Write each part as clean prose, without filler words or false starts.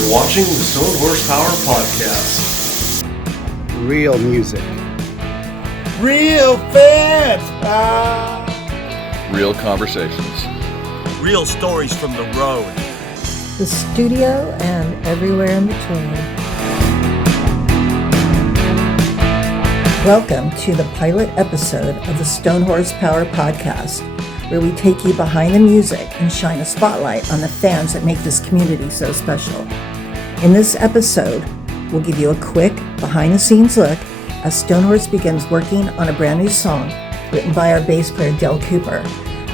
You're watching the Stone HorsePower podcast. Real music. Real fans! Real conversations. Real stories from the road. The studio and everywhere in between. Welcome to the pilot episode of the Stone HorsePower podcast, where we take you behind the music and shine a spotlight on the fans that make this community so special. In this episode, we'll give you a quick behind-the-scenes look as Stone Horse begins working on a brand new song written by our bass player Dale Cooper.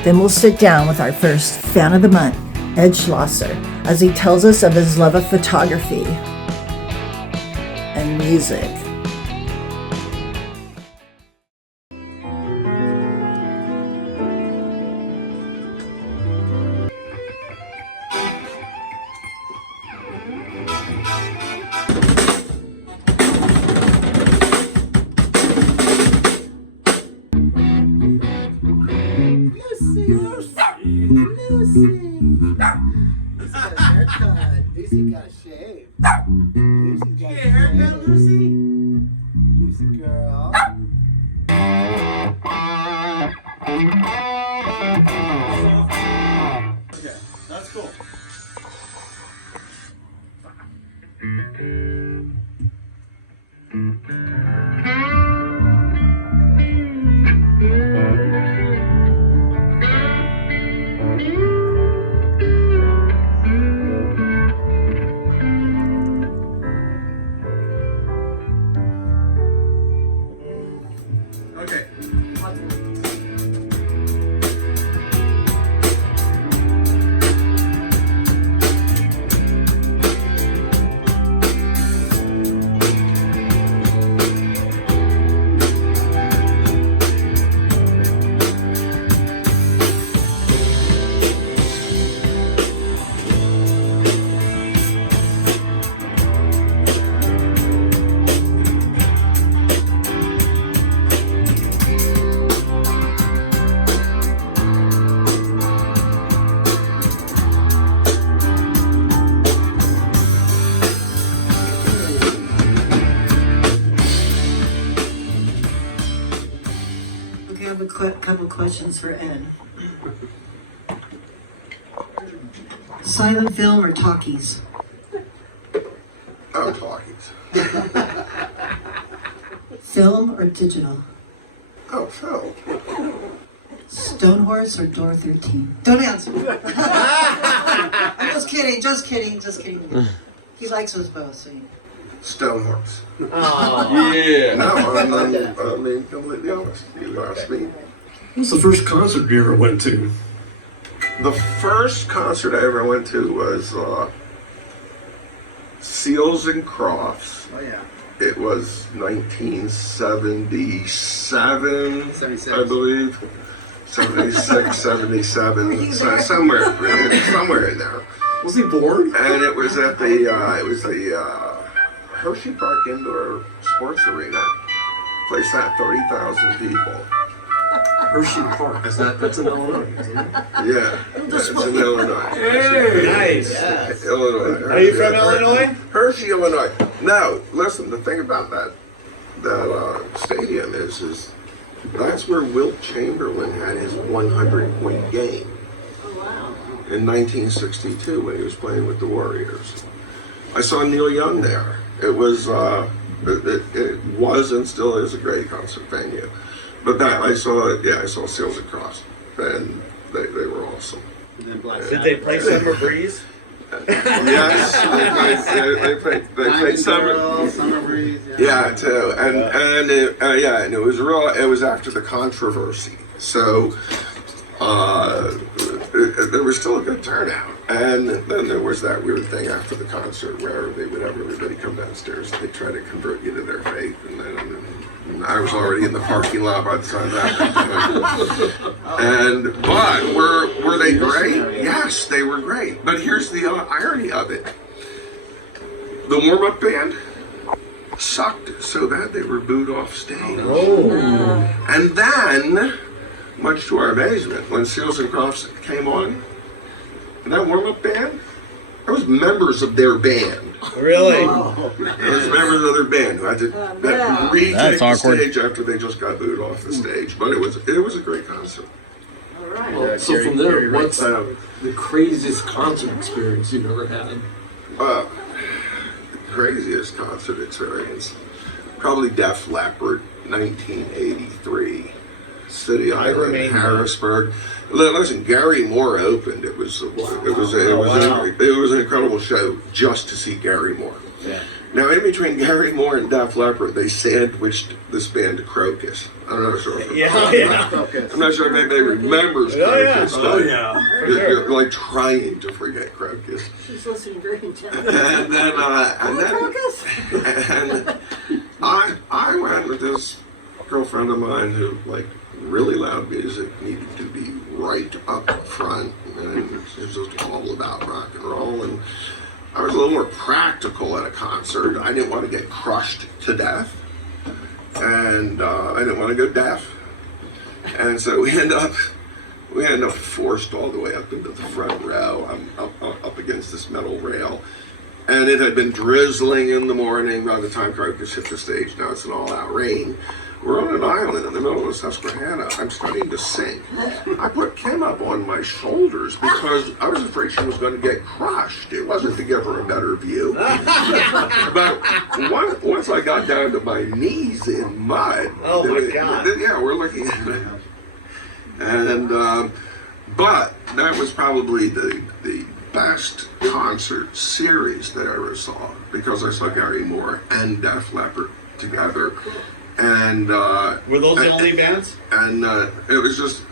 Then we'll sit down with our first fan of the month, Ed Schlosser, as he tells us of his love of photography and music. Lucy got a shave. Lucy got a haircut, Lucy? Lucy girl. Okay, that's cool. Okay. Okay, I have a couple questions for Ed. Silent film or talkies? Oh, talkies. Film or digital? Oh, Phil. Stone Horse or Door 13? Don't answer. I'm just kidding. He likes us both, so you... Stone Horse. Yeah. No, I'm being completely honest. You asked me. What's the first concert you ever went to? The first concert I ever went to was Seals and Crofts. Oh, yeah. It was 1977, 76. I believe. 76, 77, somewhere in there. Was he born? And it was at the Hershey Park Indoor Sports Arena. Place had 30,000 people. Hershey Park. That's in Illinois, isn't it? Yeah, it's in Illinois. Hey, Nice. Yes. Illinois. Are you from Illinois? Hershey, Illinois. Now, listen, the thing about that stadium is that's where Wilt Chamberlain had his 100-point game. In 1962 when he was playing with the Warriors. I saw Neil Young there. It was it was and still is a great concert venue. But I saw Seals and Crofts, and they were awesome. And then Black Did they play Summer Breeze? Yes, they played Summer Breeze. Yeah, too, and it was real. It was after the controversy, so there was still a good turnout. And then there was that weird thing after the concert where they would have everybody come downstairs and they try to convert you to their faith, and then I was already in the parking lot by the time that happened. But were they great? Yes, they were great. But here's the irony of it: the warm-up band sucked so bad they were booed off stage. And then, much to our amazement, when Seals and Crofts came on, that warm-up band I was members of their band. Really? I was members of their band who had to retake That's the awkward. stage after they just got booed off the stage. But it was a great concert. All right. Well, so from there, what's the craziest concert experience you've ever had? The craziest concert experience, probably Def Leppard, 1983, City Island, Harrisburg. Listen, Gary Moore opened. It was an incredible show just to see Gary Moore. Yeah. Now, in between Gary Moore and Def Leppard, they sandwiched this band Crocus. I'm not sure. I'm not sure if anybody remembers Crocus. Oh, yeah. You're like trying to forget Crocus. She's listening very intently. And then I went with this girlfriend of mine who like really loud music needed to be right up front, and it was just all about rock and roll. And I was a little more practical at a concert. I didn't want to get crushed to death, and I didn't want to go deaf, and so we end up forced all the way up into the front row. I'm up against this metal rail. And it had been drizzling in the morning by the time Crocus hit the stage. Now it's an all-out rain. We're on an island in the middle of Susquehanna. I'm starting to sink. I put Kim up on my shoulders because I was afraid she was going to get crushed. It wasn't to give her a better view. But once I got down to my knees in mud. Oh, my God. Yeah, we're looking at it. And, but that was probably the best concert series that I ever saw, because I saw Gary Moore and Def Leppard together, and Were those the only bands? And it was just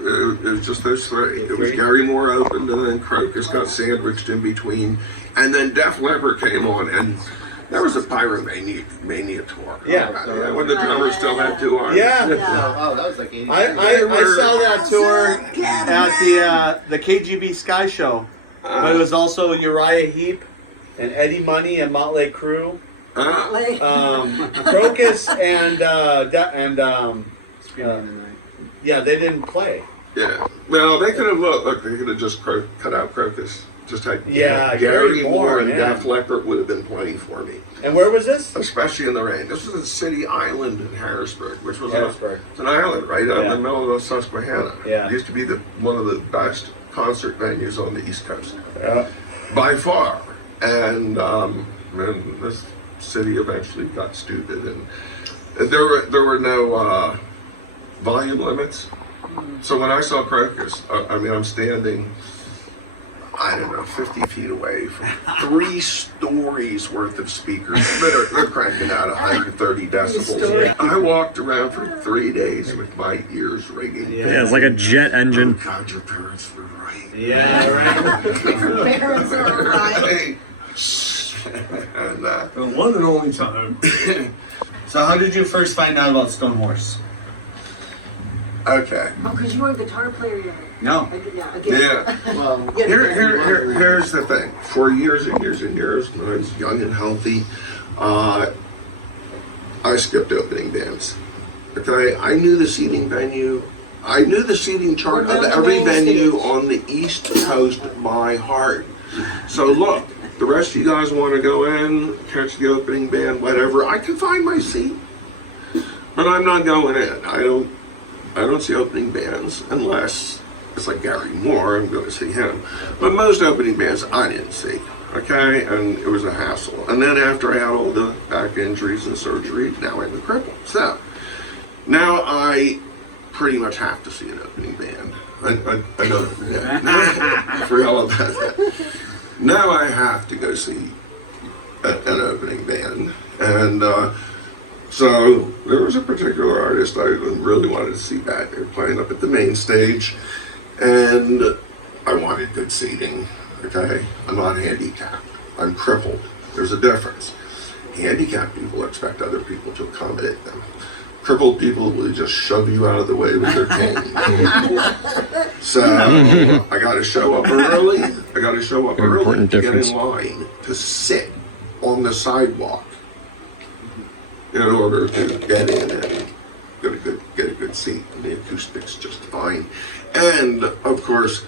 those three. It was Gary Moore opened, and then Crocus got sandwiched in between, and then Def Leppard came on, and there was a Pyromania tour. Yeah. When the drummers still had two arms. Yeah. Oh, that was like 80. I saw that tour at the KGB Sky Show. But it was also Uriah Heep and Eddie Money and Motley Crue. Crocus and they didn't play. Yeah. Well, they could have they could have just cut out Crocus. Just had Gary Moore and man. Def Leppard would have been playing for me. And where was this? Especially in the rain. This was a city island in Harrisburg, which was Harrisburg. It's an island right out in the middle of Susquehanna. Yeah. It used to be one of the best concert venues on the East Coast. Yeah. By far. And this city eventually got stupid, and there were no volume limits. So when I saw Crocus, I'm standing, I don't know, 50 feet away from 3 stories worth of speakers. They're cranking out 130 decibels. I walked around for 3 days with my ears ringing. Yeah, it's like a jet engine. Oh God, your parents were right. Yeah, right. Your parents are right. And, The one and only time. So how did you first find out about Stone Horse? okay. Oh, because you were a guitar player yet. No. Yeah, again. Yeah. Well, Here's the thing. For years and years and years, when I was young and healthy, I skipped opening bands. Okay, I knew the seating venue. I knew the seating chart of every venue on the East Coast by heart. So look, the rest of you guys want to go in, catch the opening band, whatever. I can find my seat, but I'm not going in. I don't see opening bands unless it's like Gary Moore. I'm going to see him. But most opening bands I didn't see. Okay, and it was a hassle. And then after I had all the back injuries and surgery, now I'm a cripple. So now I pretty much have to see an opening band. I know. Yeah. Forget all about that. Now I have to go see an opening band. And so there was a particular artist I really wanted to see back there playing up at the main stage. And I wanted good seating. Okay? I'm not handicapped. I'm crippled. There's a difference. Handicapped people expect other people to accommodate them. Crippled people will just shove you out of the way with their cane. So I got to show up early. I got to show up early to get in line to sit on the sidewalk in order to get in and get a good seat. And the acoustics just fine. And of course,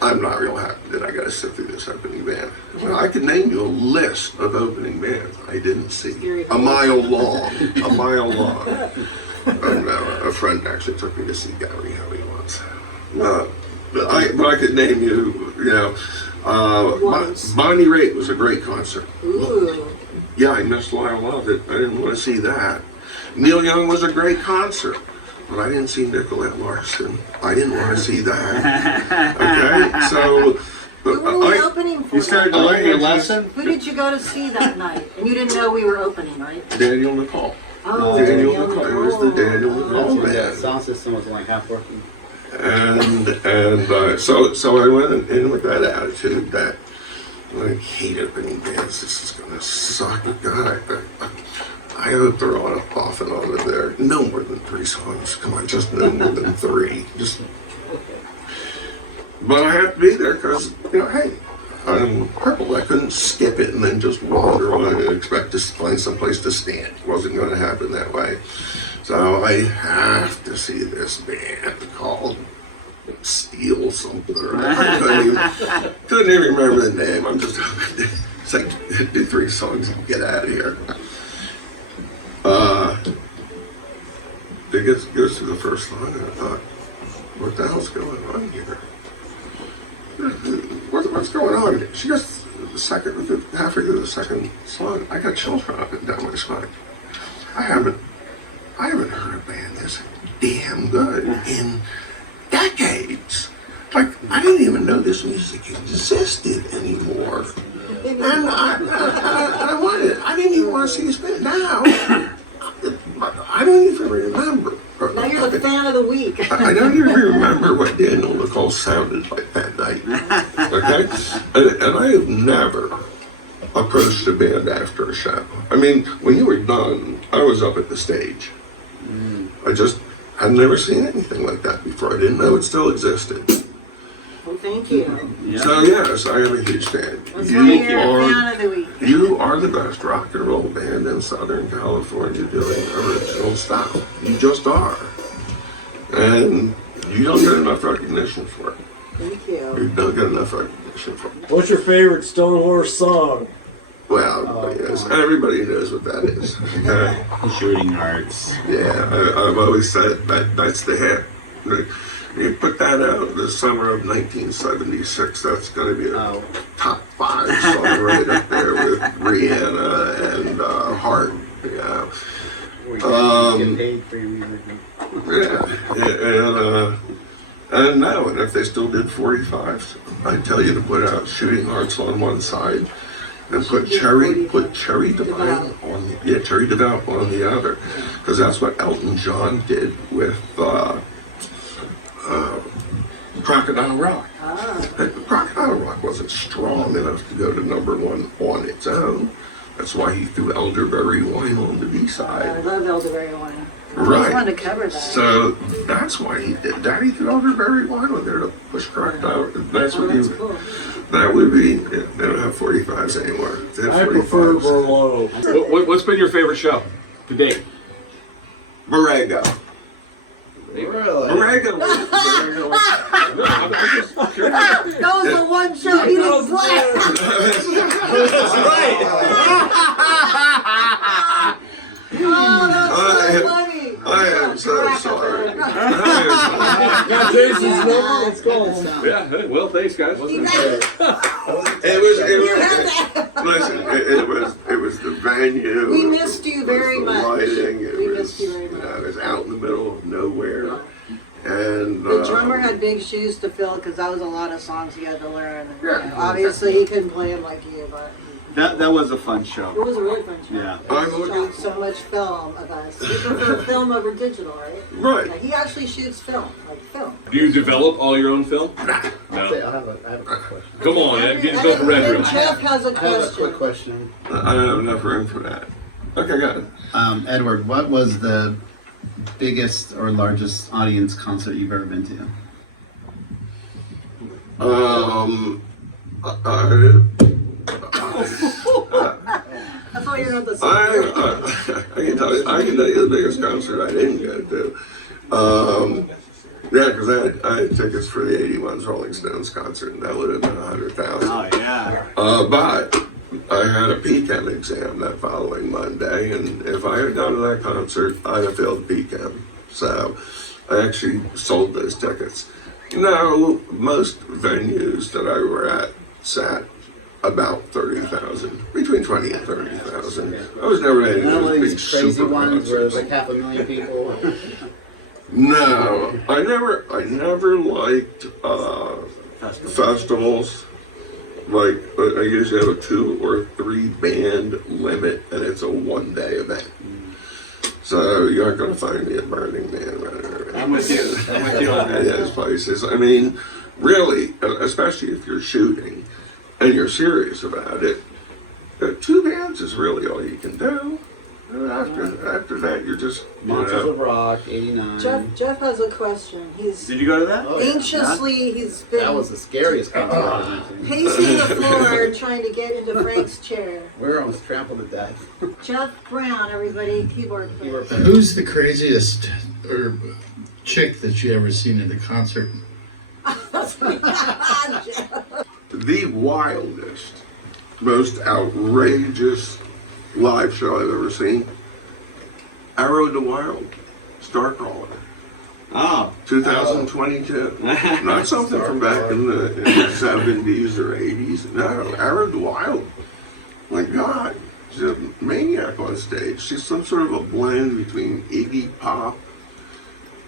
I'm not real happy that I got to sit through this opening band. Now, I could name you a list of opening bands I didn't see. A mile long. A mile long. A friend actually took me to see Gary Hoey once. But I could name you, Bonnie Raitt was a great concert. Ooh. Yeah, I missed Lyle Lovett. I didn't want to see that. Neil Young was a great concert, but I didn't see Nicolette Larson. I didn't want to see that. Okay, so Who were we opening for? You started to learn your lesson? Who did you go to see that night? And you didn't know we were opening, right? Daniel Nicole. Oh, Daniel Nicole. It was the Daniel Nicole Yeah, band. sound system was only half working. So I went in with that attitude that I hate opening bands. This is gonna suck. God, I hope they're on off and on in there. No more than 3 songs. Come on, just no more than 3. But I have to be there because hey, I'm crippled. I couldn't skip it and then just wander on and expect to find someplace to stand. It wasn't going to happen that way. So I have to see this band called Steel something or other. I couldn't even remember the name. I'm just it's like do 3 songs and get out of here. It goes to the first song and I thought, what the hell's going on here? What's going on? She goes halfway through the second song. I got chills running up and down my spine. I haven't heard a band this damn good in decades. Like, I didn't even know this music existed anymore. And I didn't even want to see this band. Now, I don't even remember. Now you're the fan of the week. I don't even remember what Daniel Nicole sounded like that night. Okay? And I have never approached a band after a show. I mean, when you were done, I was up at the stage. I'd never seen anything like that before. I didn't know it still existed. Well, thank you. Yeah. So yes, I am a huge fan. That's why you're a fan of the week. You are the best rock and roll band in Southern California doing original stuff. You just are. And you don't get enough recognition for it. Thank you. You don't get enough recognition for it. What's your favorite Stone Horse song? Well, yes, everybody knows what that is. Okay? Shooting hearts. Yeah, I've always said that's the hit. You put that out the summer of 1976, that's going to be a top 5 song right up there with Rihanna and Heart. Yeah. Get paid for your music. And now, and if they still did 45s, I'd tell you to put out Shooting Hearts on one side and put Cherry Devout on the other, because that's what Elton John did with Crocodile Rock. Crocodile Rock wasn't strong enough to go to #1 on its own. That's why he threw Elderberry Wine on the B-side. I love Elderberry Wine. I Right. just wanted to cover that. So that's why he did that. He threw Elderberry Wine on there to push Crocodile. That's what That's he. cool. That would be. They don't have 45s anymore. They have I prefer 45s. Merlot. What's been your favorite show to date? Borrego. Really? Borrego. That was the one show he didn't play. That's right. Oh, that's so funny. I am so sorry. Got Jason's number. Let's call him. Yeah. Well, thanks, guys. It was the venue. We missed you very it was much. the lighting. We missed you very much. It was out in the middle of nowhere. And The drummer had big shoes to fill because that was a lot of songs he had to learn. And, Yeah. obviously, he couldn't play them like you, but That was a fun show. it was a really fun show. Yeah. I'm He looking. shot so much film of us. We prefer film over digital, right? Right. Like, he actually shoots film, like film. Do you develop all your own film? I No. have a quick question. Come on, Ed, get yourself a red And room. Jeff has a I have a question. quick question. I don't have enough room for that. Okay, got it. Edward, what was the biggest or largest audience concert you've ever been to? That's why you're not the I can tell you the biggest concert I didn't go to. Yeah, because I had tickets for the 81's Rolling Stones concert, and that would have been 100,000. Oh yeah. But I had a PChem exam that following Monday, and if I had gone to that concert, I'd have failed PChem. So I actually sold those tickets. Now, most venues that I were at sat about 30,000, between 20 and 30,000. I was never at any None of of those big these crazy super ones where there's concerts. like 500,000 people. No, I never liked festivals. Like, I usually have a 2 or 3 band limit, and it's a 1-day event. So you aren't going to find me at Burning Man running around. I'm with you. I'm with you on that. Those places. I mean, really, especially if you're shooting and you're serious about it, 2 bands is really all you can do. And after that, you're just, Monsters of Rock, 89. Jeff has a question. He's Did you go to that? Oh, yeah. anxiously, he's That been was the scariest concert I was into. pacing the floor trying to get into Frank's chair. We were almost trampled to death. Jeff Brown, everybody, keyboard We player. were Who's the craziest or chick that you ever seen at a concert? Jeff. the wildest, most outrageous live show I've ever seen. Arrow the Wild, Starcrawler, Oh. 2022. Not something from back in the 70s or 80s. No, Arrow the Wild. My God, she's a maniac on stage. She's some sort of a blend between Iggy Pop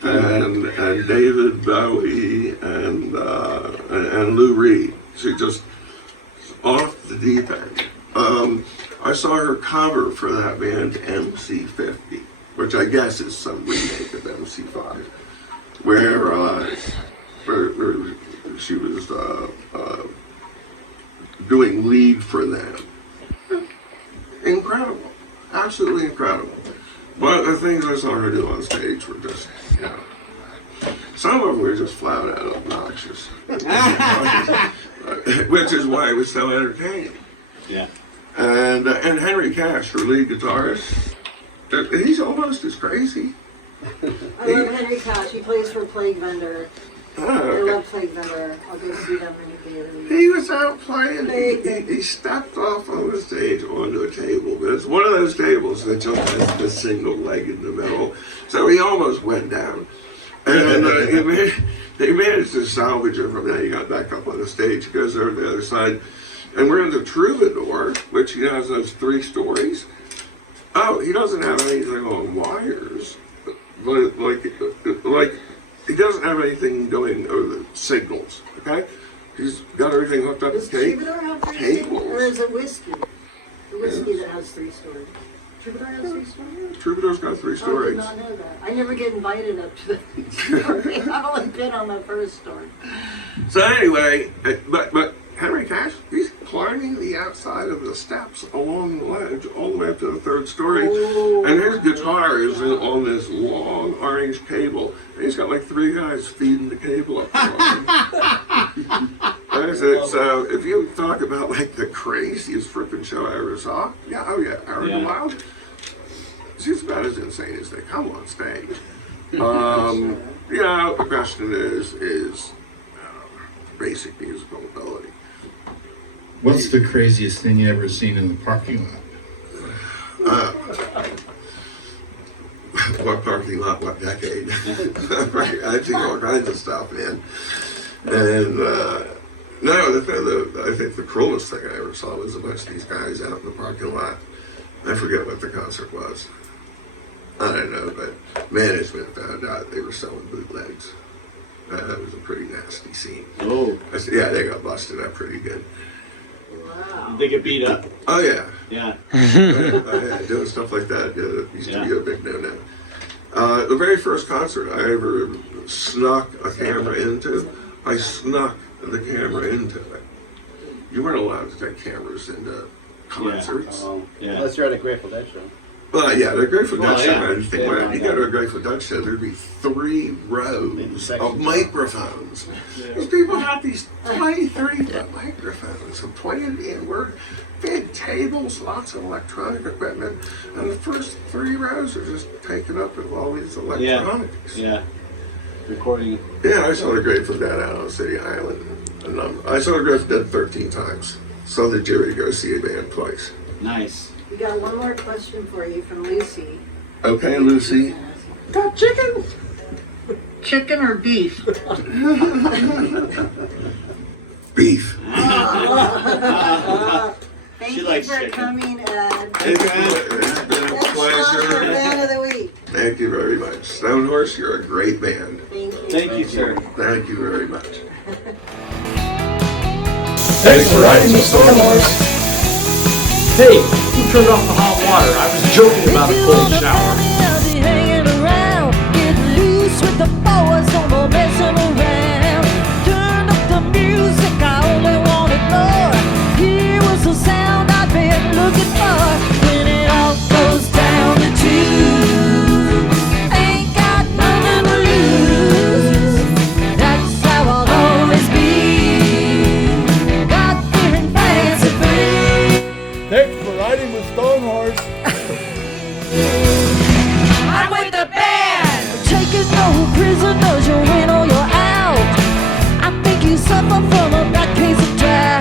and David Bowie and Lou Reed. She just off the deep end. I saw her cover for that band MC50, which I guess is some remake of MC5, where she was doing lead for them. Incredible, absolutely incredible. But the things I saw her do on stage were just, some of them were just flat out obnoxious, which is why it was so entertaining. Yeah. And Henry Cash, her lead guitarist, he's almost as crazy. I love Henry Cash. He plays for Plague Vendor. I love Plague Vendor. I'll go see them in the theater. He was out playing. He stepped off on the stage onto a table, but it's one of those tables that just has the single leg in the middle. So he almost went down. And they managed to salvage him from that. He got back up on the stage, goes over to the other side. And we're in the Troubadour, which has those 3 stories. Oh, he doesn't have anything on wires, but like he doesn't have anything going over the signals. Okay, he's got everything hooked up Does to tape. Troubadour have 3 cables. stories? Or is it whiskey? The whiskey that has 3 stories. Troubadour has 3 stories? Troubadour's got 3 I did stories. not know that. I never get invited up to the story. I've only been on the first story. So anyway, but Henry Cash, he's climbing the outside of the steps along the ledge all the way up to the 3rd story. Oh. And his guitar is on this long orange cable. And he's got like 3 guys feeding the cable up there. So if you talk about like the craziest freaking show I ever saw, Arrow the Wild. She's about as insane as they come on stage. The question is basic musical ability. What's the craziest thing you ever seen in the parking lot? What parking lot, what decade? I've seen all kinds of stuff, man. And I think the cruelest thing I ever saw was a bunch of these guys out in the parking lot. I forget what the concert was. I don't know, but management found out they were selling bootlegs. That was a pretty nasty scene. Oh. They got busted up pretty good. Wow. They get beat up. Oh yeah. Yeah. Doing stuff like that used to be a big no-no. The very first concert I ever snuck a camera into, I snuck the camera into it. You weren't allowed to take cameras into concerts. Yeah. Unless you're at a Grateful Dead show. Well, yeah, the Grateful Dead show, yeah. I think when you go to a Grateful Dead show, there'd be 3 rows of microphones. These people had these 20, 30-foot microphones, some 20 in the word, big tables, lots of electronic equipment, and the first 3 rows are just taken up with all these electronics. Yeah. recording. Yeah, I saw the Grateful Dead out on City Island. I saw the Grateful Dead 13 times. Saw the Jerry to go see a band twice. Nice. We got one more question for you from Lucy. Okay, Lucy. Got chicken? Chicken or beef? Beef. Thank She you likes for chicken. coming, Ed. It's been a Ed Schlosser, pleasure. Band of the Week. Thank you very much. Stone Horse, you're a great band. Thank you. Thank you, sir. Thank you very much. Thanks for riding the Stone Horse. Hey, who turned off the hot water? I was joking about a cold shower. Hanging around, get loose with the boys, no more messing around. Turn up the music, I only wanted more. Here was the sound I've been looking for. When it all goes down to two, ain't got nothing to lose. That's how I'll always be. God fearing fancy free. Thanks for riding with Stone Horse. I'm with the band. Taking no prisoners, you're in or you're out. I think you suffer from a bad case of doubt.